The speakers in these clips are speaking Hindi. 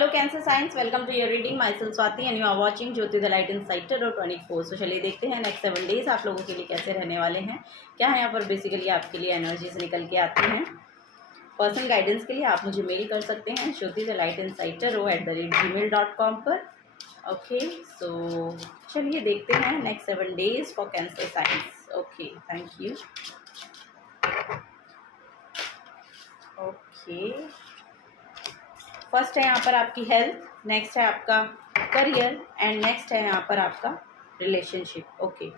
Hello Cancer science, welcome to your reading. Myself Swati and you are watching Jyoti the light inside tarot 24। So चलिए देखते हैं नेक्स्ट 7 डेज आप लोगों के लिए कैसे रहने वाले हैं, क्या है यहाँ पर बेसिकली आपके लिए एनर्जीज निकल के आती हैं। पर्सनल गाइडेंस के लिए आप मुझे मेल कर सकते हैं Jyoti the light inside tarot @gmail.com पर। ओके, सो चलिए देखते हैं next 7 days for cancer science. Okay, thank you. Okay, first है यहाँ पर आपकी हेल्थ, नेक्स्ट है आपका करियर एंड नेक्स्ट है यहाँ पर आपका रिलेशनशिप। ओके,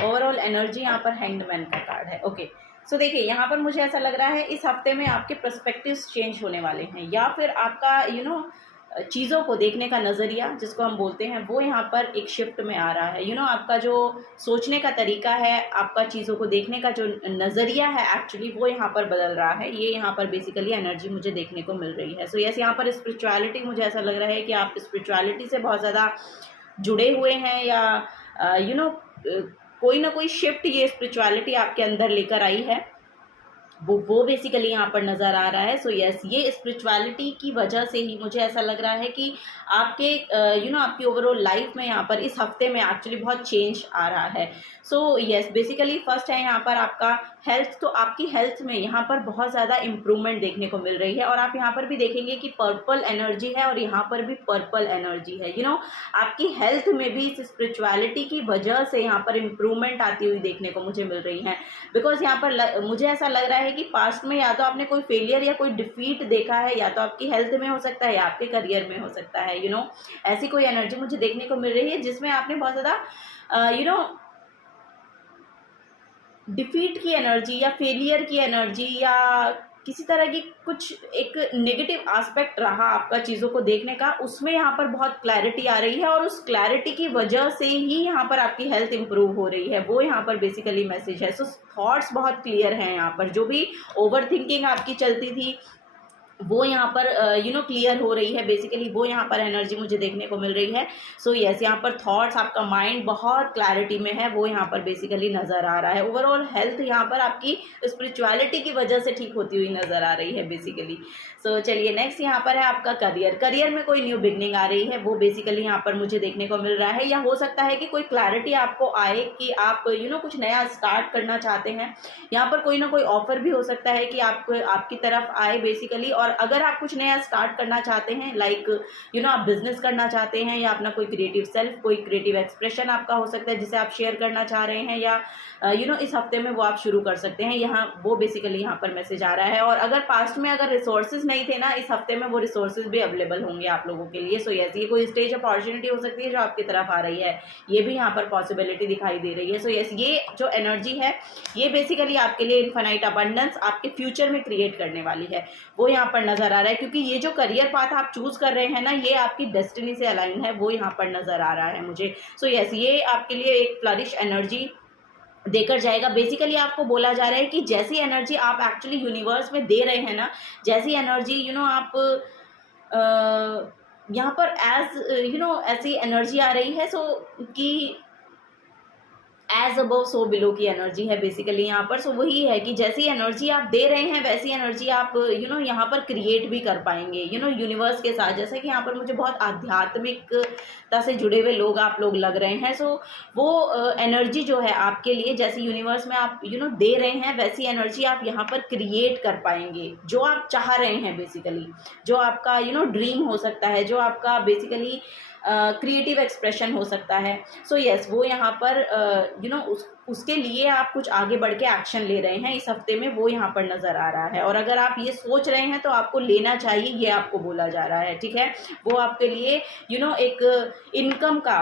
ओवरऑल एनर्जी यहाँ पर हैंगमैन का कार्ड है। ओके, सो देखिए यहाँ पर मुझे ऐसा लग रहा है इस हफ्ते में आपके पर्सपेक्टिव्स चेंज होने वाले हैं, या फिर आपका चीज़ों को देखने का नज़रिया जिसको हम बोलते हैं वो यहाँ पर एक शिफ्ट में आ रहा है। आपका जो सोचने का तरीका है, आपका चीज़ों को देखने का जो नज़रिया है एक्चुअली वो यहाँ पर बदल रहा है। ये यहाँ पर बेसिकली एनर्जी मुझे देखने को मिल रही है। सो यस, यहाँ पर स्पिरिचुअलिटी, मुझे ऐसा लग रहा है कि आप स्पिरिचुअलिटी से बहुत ज़्यादा जुड़े हुए हैं, या कोई ना कोई शिफ्ट ये स्पिरिचुअलिटी आपके अंदर लेकर आई है, वो बेसिकली यहाँ पर नज़र आ रहा है। सो यस, ये स्पिरिचुअलिटी की वजह से ही मुझे ऐसा लग रहा है कि आपके आपकी ओवरऑल लाइफ में यहाँ पर इस हफ्ते में एक्चुअली बहुत चेंज आ रहा है। सो यस, बेसिकली फर्स्ट है यहाँ पर आपका हेल्थ। तो आपकी हेल्थ में यहाँ पर बहुत ज़्यादा इम्प्रूवमेंट देखने को मिल रही है, और आप यहाँ पर भी देखेंगे कि पर्पल एनर्जी है और यहाँ पर भी पर्पल एनर्जी है। आपकी हेल्थ में भी इस स्पिरिचुअलिटी की वजह से यहाँ पर इम्प्रूवमेंट आती हुई देखने को मुझे मिल रही है। बिकॉज यहाँ पर मुझे ऐसा लग रहा है कि पास्ट में या तो आपने कोई फेलियर या कोई डिफीट देखा है, या तो आपकी हेल्थ में हो सकता है या आपके करियर में हो सकता है। ऐसी कोई एनर्जी मुझे देखने को मिल रही है जिसमें आपने बहुत ज़्यादा डिफीट की एनर्जी या फेलियर की एनर्जी या किसी तरह की कुछ एक नेगेटिव एस्पेक्ट रहा आपका चीज़ों को देखने का, उसमें यहाँ पर बहुत क्लैरिटी आ रही है, और उस क्लैरिटी की वजह से ही यहाँ पर आपकी हेल्थ इंप्रूव हो रही है। वो यहाँ पर बेसिकली मैसेज है। सो थॉट्स बहुत क्लियर हैं यहाँ पर, जो भी ओवर थिंकिंग आपकी चलती थी वो यहाँ पर क्लियर हो रही है। बेसिकली वो यहाँ पर एनर्जी मुझे देखने को मिल रही है। सो यस, यहाँ पर थॉट्स, आपका माइंड बहुत क्लैरिटी में है, वो यहाँ पर बेसिकली नज़र आ रहा है। ओवरऑल हेल्थ यहाँ पर आपकी स्पिरिचुअलिटी की वजह से ठीक होती हुई नज़र आ रही है बेसिकली। सो चलिए नेक्स्ट यहाँ पर है आपका करियर। करियर में कोई न्यू बिगनिंग आ रही है, वो बेसिकली यहाँ पर मुझे देखने को मिल रहा है। या हो सकता है कि कोई क्लैरिटी आपको आए कि आप कुछ नया स्टार्ट करना चाहते हैं। यहाँ पर कोई ना कोई ऑफर भी हो सकता है कि आपकी तरफ आए बेसिकली। और अगर आप कुछ नया स्टार्ट करना चाहते हैं, लाइक आप बिजनेस करना चाहते हैं, या अपना कोई क्रिएटिव सेल्फ, कोई क्रिएटिव एक्सप्रेशन आपका हो सकता है जिसे आप शेयर करना चाह रहे हैं, या इस हफ्ते में वो आप शुरू कर सकते हैं। यहाँ वो बेसिकली यहाँ पर मैसेज आ रहा है। और अगर पास्ट में अगर रिसोर्सेज नहीं थे ना, इस हफ्ते में वो रिसोर्सेज भी अवेलेबल होंगे आप लोगों के लिए। सो यस, ये कोई स्टेज अपॉर्चुनिटी हो सकती है जो आपकी तरफ आ रही है, ये भी यहाँ पर पॉसिबिलिटी दिखाई दे रही है। सो यस, ये जो एनर्जी है ये बेसिकली आपके लिए इनफाइनाइट अबंडेंस आपके फ्यूचर में क्रिएट करने वाली है, वो यहाँ पर नजर आ रहा है। क्योंकि ये जो करियर पाथ आप चूज कर रहे हैं ना, ये आपकी डेस्टिनी से अलाइन है, वो यहाँ पर नजर आ रहा है मुझे। सो यस, ये आपके लिए एक फ्लरिश एनर्जी देकर जाएगा। बेसिकली आपको बोला जा रहा है कि जैसी एनर्जी आप एक्चुअली यूनिवर्स में दे रहे हैं ना, जैसी एनर्जी आप यहाँ पर ऐसी एनर्जी आ रही है, सो कि एज अबव सो बिलो की एनर्जी है बेसिकली यहाँ पर। सो वही है कि जैसी एनर्जी आप दे रहे हैं वैसी एनर्जी आप यहाँ पर क्रिएट भी कर पाएंगे यूनिवर्स के साथ। जैसे कि यहाँ पर मुझे बहुत आध्यात्मिकता से जुड़े हुए आप लोग लग रहे हैं। सो वो एनर्जी जो है आपके लिए, जैसी यूनिवर्स में आप दे रहे हैं वैसी एनर्जी आप यहाँ पर क्रिएट कर पाएंगे, जो आप चाह रहे हैं बेसिकली, जो आपका ड्रीम हो सकता है, जो आपका बेसिकली क्रिएटिव एक्सप्रेशन हो सकता है। सो यस, वो यहाँ पर उसके लिए आप कुछ आगे बढ़ के एक्शन ले रहे हैं इस हफ्ते में, वो यहाँ पर नज़र आ रहा है। और अगर आप ये सोच रहे हैं तो आपको लेना चाहिए, ये आपको बोला जा रहा है, ठीक है। वो आपके लिए एक इनकम का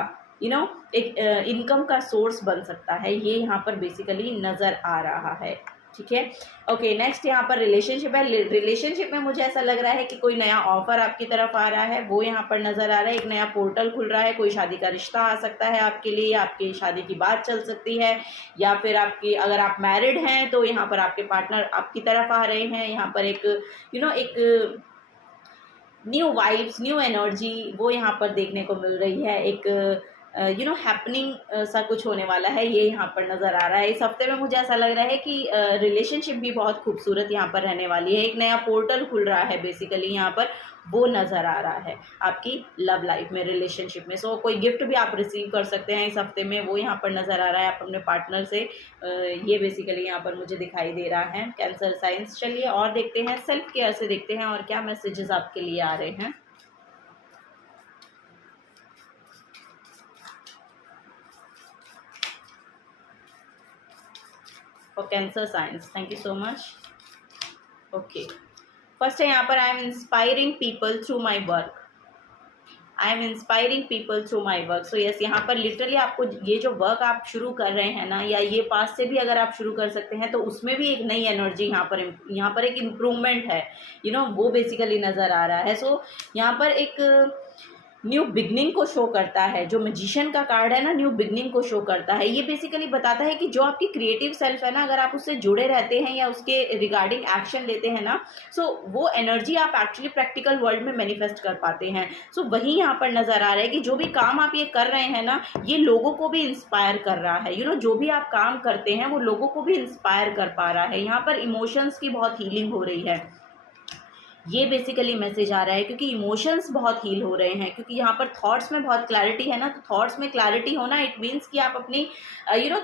एक इनकम का सोर्स बन सकता है, ये यहाँ पर बेसिकली नज़र आ रहा है, ठीक है। ओके, नेक्स्ट यहाँ पर रिलेशनशिप है। रिलेशनशिप में मुझे ऐसा लग रहा है कि कोई नया ऑफर आपकी तरफ आ रहा है, वो यहाँ पर नज़र आ रहा है। एक नया पोर्टल खुल रहा है, कोई शादी का रिश्ता आ सकता है आपके लिए, आपकी शादी की बात चल सकती है, या फिर आपकी, अगर आप मैरिड हैं तो यहाँ पर आपके पार्टनर आपकी तरफ आ रहे हैं। यहाँ पर एक एक न्यू वाइब्स, न्यू एनर्जी वो यहाँ पर देखने को मिल रही है। एक हैपनिंग सा कुछ होने वाला है, ये यहाँ पर नज़र आ रहा है। इस हफ्ते में मुझे ऐसा लग रहा है कि रिलेशनशिप भी बहुत खूबसूरत यहाँ पर रहने वाली है। एक नया पोर्टल खुल रहा है बेसिकली यहाँ पर, वो नज़र आ रहा है आपकी लव लाइफ में, रिलेशनशिप में। सो कोई गिफ्ट भी आप रिसीव कर सकते हैं इस हफ्ते में, वो यहाँ पर नज़र आ रहा है आप अपने पार्टनर से। ये बेसिकली यहाँ पर मुझे दिखाई दे रहा है कैंसर साइंस। चलिए और देखते हैं, सेल्फ केयर से देखते हैं और क्या मैसेजेस आपके लिए आ रहे हैं। For cancer science, thank you so much. Okay, first है यहाँ पर, I am inspiring people through my work. I am inspiring people through my work. So yes, यहाँ पर लिटरली आपको ये जो वर्क आप शुरू कर रहे हैं ना, या ये पास से भी अगर आप शुरू कर सकते हैं, तो उसमें भी एक नई एनर्जी यहाँ पर एक इम्प्रूवमेंट है, वो बेसिकली नज़र आ रहा है। सो यहाँ पर एक न्यू बिगनिंग को शो करता है। जो मैजिशियन का कार्ड है ना, न्यू बिगनिंग को शो करता है। ये बेसिकली बताता है कि जो आपकी क्रिएटिव सेल्फ है ना, अगर आप उससे जुड़े रहते हैं या उसके रिगार्डिंग एक्शन लेते हैं ना, सो वो एनर्जी आप एक्चुअली प्रैक्टिकल वर्ल्ड में मैनिफेस्ट कर पाते हैं। सो वही यहाँ पर नज़र आ रहा है कि जो भी काम आप ये कर रहे हैं ना, ये लोगों को भी इंस्पायर कर रहा है। जो भी आप काम करते हैं वो लोगों को भी इंस्पायर कर पा रहा है। यहाँ पर इमोशंस की बहुत हीलिंग हो रही है, ये बेसिकली मैसेज आ रहा है, क्योंकि इमोशंस बहुत हील हो रहे हैं। क्योंकि यहाँ पर थॉट्स में बहुत क्लैरिटी है ना, तो थॉट्स में क्लैरिटी होना इट मीन्स कि आप अपनी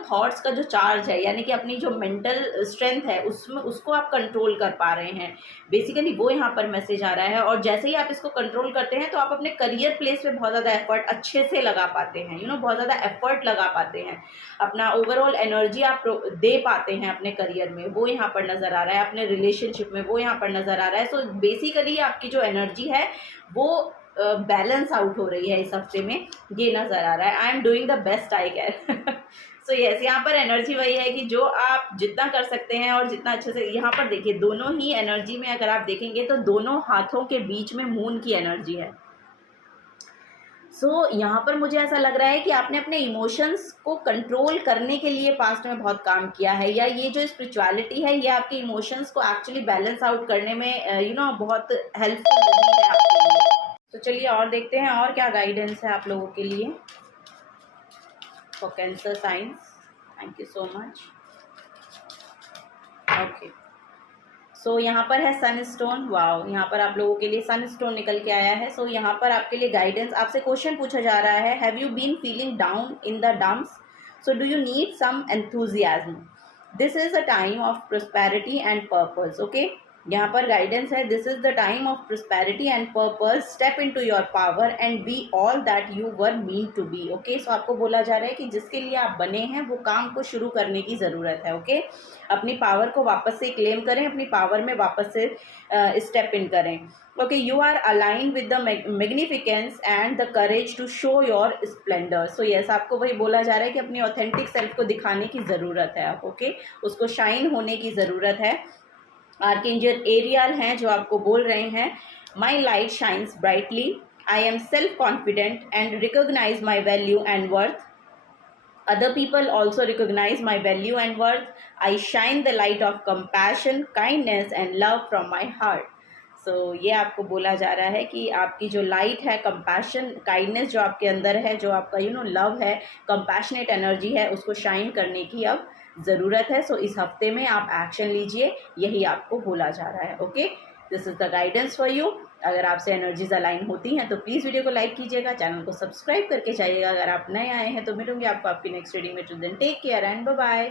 थॉट्स का जो चार्ज है, यानी कि अपनी जो मेंटल स्ट्रेंथ है, उसमें उसको आप कंट्रोल कर पा रहे हैं। बेसिकली वो यहाँ पर मैसेज आ रहा है। और जैसे ही आप इसको कंट्रोल करते हैं, तो आप अपने करियर प्लेस पे बहुत ज़्यादा एफर्ट अच्छे से लगा पाते हैं। बहुत ज़्यादा एफर्ट लगा पाते हैं, अपना ओवरऑल एनर्जी आप दे पाते हैं अपने करियर में, वो यहाँ पर नज़र आ रहा है। अपने रिलेशनशिप में वो यहाँ पर नज़र आ रहा है। सो बेसिकली आपकी जो एनर्जी है वो बैलेंस आउट हो रही है इस हफ्ते में, ये नज़र आ रहा है। I am doing the best I can. So yes, यहाँ पर एनर्जी वही है कि जो आप जितना कर सकते हैं और जितना अच्छे से, यहाँ पर देखिए दोनों ही एनर्जी में अगर आप देखेंगे तो दोनों हाथों के बीच में मून की एनर्जी है। सो यहाँ पर मुझे ऐसा लग रहा है कि आपने अपने इमोशंस को कंट्रोल करने के लिए पास्ट में बहुत काम किया है, या ये जो स्पिरिचुअलिटी है ये आपके इमोशंस को एक्चुअली बैलेंस आउट करने में बहुत हेल्पफुल रही है आपके लिए। तो चलिए और देखते हैं और क्या गाइडेंस है आप लोगों के लिए for cancer science. Thank you so much. Okay, so यहाँ पर है सनस्टोन। वाओ, यहाँ पर आप लोगों के लिए सनस्टोन निकल के आया है। सो यहाँ पर आपके लिए गाइडेंस, आपसे क्वेश्चन पूछा जा रहा है, have you been feeling down in the dumps, so do you need some enthusiasm, this is a time of prosperity and purpose. Okay, यहाँ पर गाइडेंस है, this is the time of prosperity and purpose, step into your power and be all that you were mean to be. Okay, so आपको बोला जा रहा है कि जिसके लिए आप बने हैं वो काम को शुरू करने की ज़रूरत है। ओके, अपनी पावर को वापस से क्लेम करें, अपनी पावर में वापस से स्टेप इन करें। Okay, you are align with the magnificence and the courage to show your splendour. So yes, आपको वही बोला जा रहा है कि अपनी ऑथेंटिक सेल्फ को दिखाने की ज़रूरत है। ओके, उसको शाइन होने की ज़रूरत है। आर्कएंजल एरियल हैं जो आपको बोल रहे हैं, my light shines brightly, I am self confident and recognize my value and worth, other people also recognize my value and worth, I shine the light of compassion, kindness and love from my heart। सो ये आपको बोला जा रहा है कि आपकी जो लाइट है, कंपैशन, काइंडनेस जो आपके अंदर है, जो आपका लव है, कंपैशनेट एनर्जी है, उसको शाइन करने की अब ज़रूरत है। सो इस हफ्ते में आप एक्शन लीजिए, यही आपको बोला जा रहा है। Okay, this is the guidance for you. अगर आपसे एनर्जीज अलाइन होती हैं तो प्लीज़ वीडियो को लाइक कीजिएगा, चैनल को सब्सक्राइब करके जाइएगा। अगर आप नए आए हैं तो मिलूंगी आपको आपकी नेक्स्ट रीडिंग में। To then take care and bye bye.